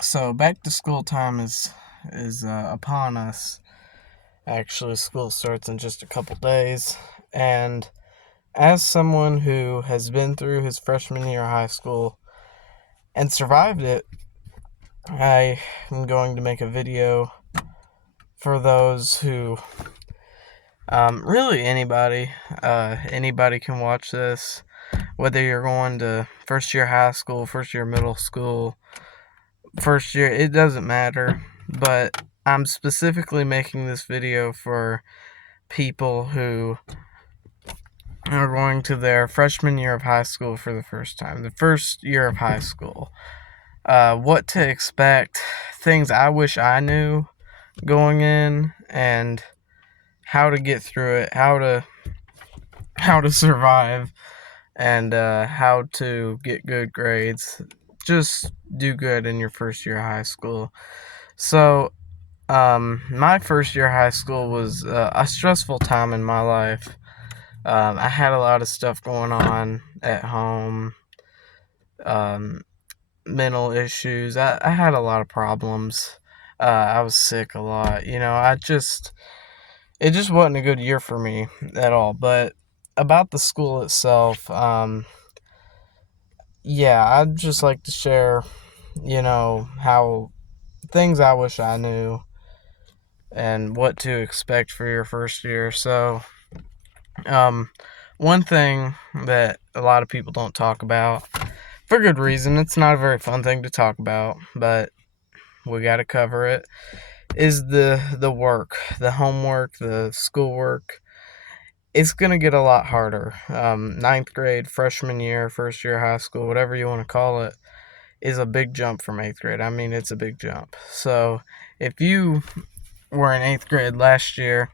So back to school time is upon us. Actually, school starts in just a couple days, and as someone who has been through his freshman year of high school and survived it, I am going to make a video for those who, really anybody can watch this, whether you're going to first year high school, first year middle school, first year, it doesn't matter. But I'm specifically making this video for people who are going to their freshman year of high school for the first time, the first year of high school. What to expect, things I wish I knew going in, and how to get through it, how to survive, and how to get good grades. Just do good in your first year of high school. So, my first year of high school was a stressful time in my life. I had a lot of stuff going on at home, um, mental issues. I had a lot of problems. I was sick a lot. It just wasn't a good year for me at all. But about the school itself, yeah, I'd just like to share, how things I wish I knew and what to expect for your first year. So, um, one thing that a lot of people don't talk about, for good reason, it's not a very fun thing to talk about, but we got to cover it, is the work, the homework, the schoolwork. It's going to get a lot harder. Ninth grade, freshman year, first year of high school, whatever you want to call it, is a big jump from eighth grade. I mean, it's a big jump. So if you were in eighth grade last year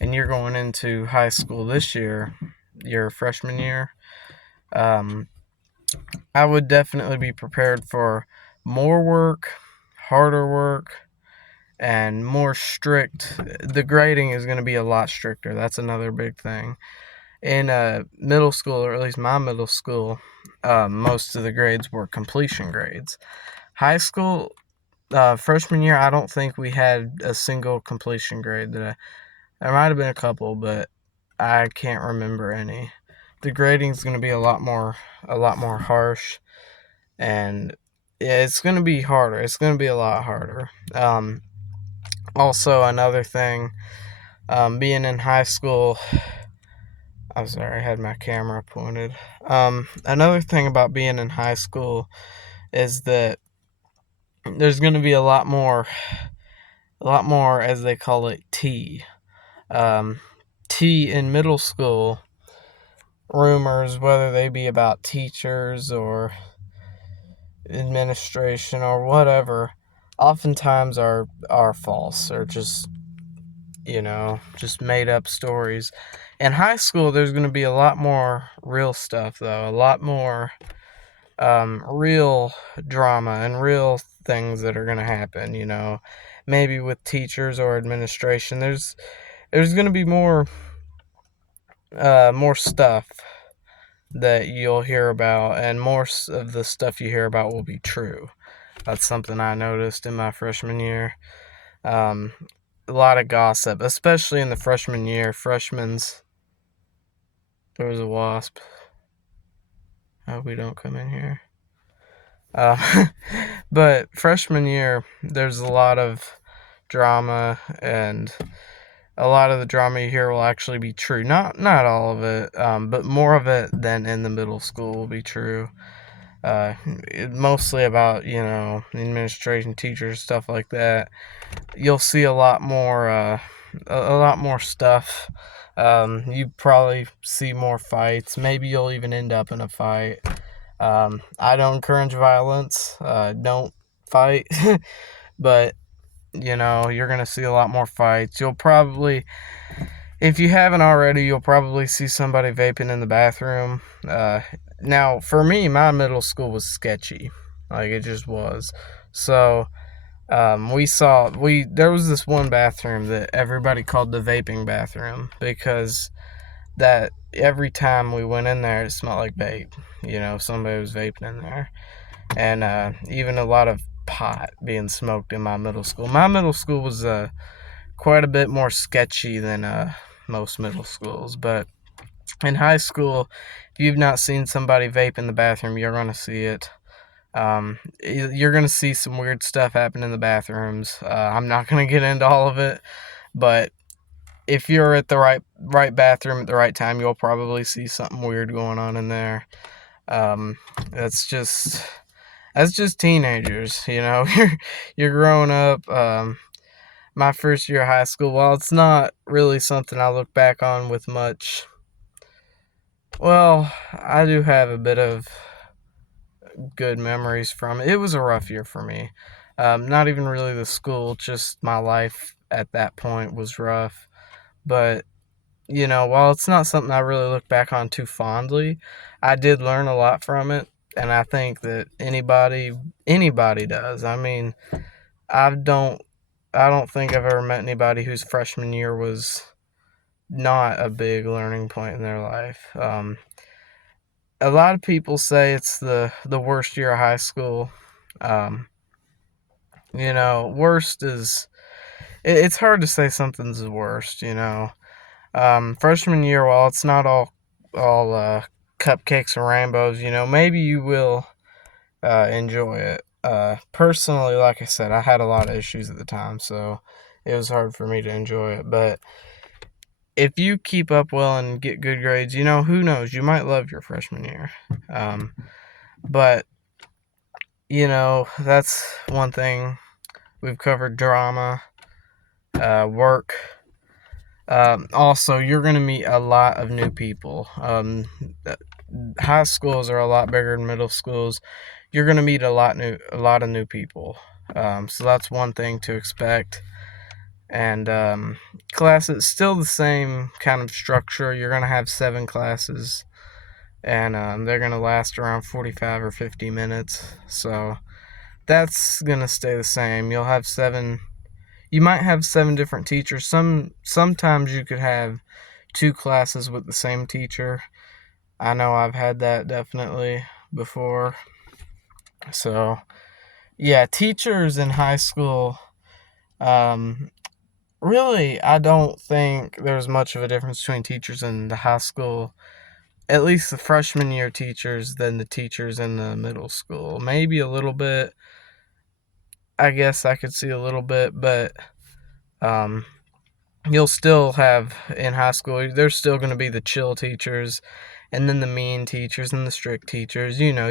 and you're going into high school this year, your freshman year, um, I would definitely be prepared for more work, harder work, and more strict. The grading is going to be a lot stricter. That's another big thing. In middle school, or at least my middle school, most of the grades were completion grades. High school, freshman year, I don't think we had a single completion grade. There might have been a couple, but I can't remember any. The grading is going to be a lot more harsh, and yeah, it's going to be harder. It's going to be a lot harder. Also, another thing, being in high school, I'm sorry, I had my camera pointed. Another thing about being in high school is that there's going to be a lot more, as they call it, tea. Um, Tea in middle school, rumors, whether they be about teachers or administration or whatever, oftentimes are false, or just made up stories. In high school, there's going to be a lot more real stuff, though, a lot more real drama and real things that are going to happen. Maybe with teachers or administration. There's going to be more stuff that you'll hear about, and more of the stuff you hear about will be true. That's something I noticed in my freshman year. Um, a lot of gossip, especially in the freshman year. There was a wasp. I hope we don't come in here. Uh, but freshman year, there's a lot of drama, and a lot of the drama you hear will actually be true. Not all of it, but more of it than in the middle school will be true. Mostly about administration, teachers, stuff like that. You'll see a lot more a lot more stuff. You probably see more fights. Maybe you'll even end up in a fight. I don't encourage violence. Don't fight. But you're gonna see a lot more fights. You'll probably, if you haven't already, you'll probably see somebody vaping in the bathroom. Now, for me, my middle school was sketchy. Like, it just was. So, there was this one bathroom that everybody called the vaping bathroom, because that every time we went in there, it smelled like vape. Somebody was vaping in there. And even a lot of pot being smoked in my middle school. My middle school was quite a bit more sketchy than most middle schools, but in high school, if you've not seen somebody vape in the bathroom, you're going to see it. You're going to see some weird stuff happen in the bathrooms. I'm not going to get into all of it, but if you're at the right bathroom at the right time, you'll probably see something weird going on in there. Um, that's just teenagers, you know. You're growing up. My first year of high school, while it's not really something I look back on with much, well, I do have a bit of good memories from it. It was a rough year for me. Not even really the school, just my life at that point was rough. But, you know, while it's not something I really look back on too fondly, I did learn a lot from it. And I think that anybody does. I mean, I don't I don't think I've ever met anybody whose freshman year was not a big learning point in their life. A lot of people say it's the worst year of high school. Um, you know, worst is it's hard to say something's the worst. You know, freshman year, while it's not all cupcakes and rainbows, you know, maybe you will enjoy it. Personally, like I said, I had a lot of issues at the time, so it was hard for me to enjoy it. But if you keep up well and get good grades, you know, who knows? You might love your freshman year. But, you know, that's one thing. We've covered drama, work. Also, you're going to meet a lot of new people. High schools are a lot bigger than middle schools. You're going to meet a lot of new people. So that's one thing to expect. And classes still the same kind of structure. You're going to have 7 classes, and they're going to last around 45 or 50 minutes. So that's going to stay the same. You might have 7 different teachers. Sometimes you could have 2 classes with the same teacher. I know I've had that definitely before. So yeah, teachers in high school, really, I don't think there's much of a difference between teachers in the high school, at least the freshman year teachers, than the teachers in the middle school. Maybe a little bit. I guess I could see a little bit, but um, you'll still have in high school, there's still going to be the chill teachers and then the mean teachers and the strict teachers. You know,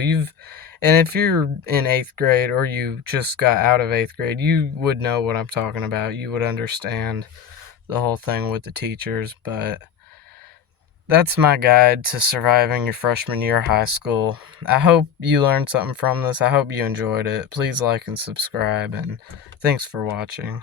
and if you're in 8th grade or you just got out of 8th grade, you would know what I'm talking about. You would understand the whole thing with the teachers. But that's my guide to surviving your freshman year of high school. I hope you learned something from this. I hope you enjoyed it. Please like and subscribe, and thanks for watching.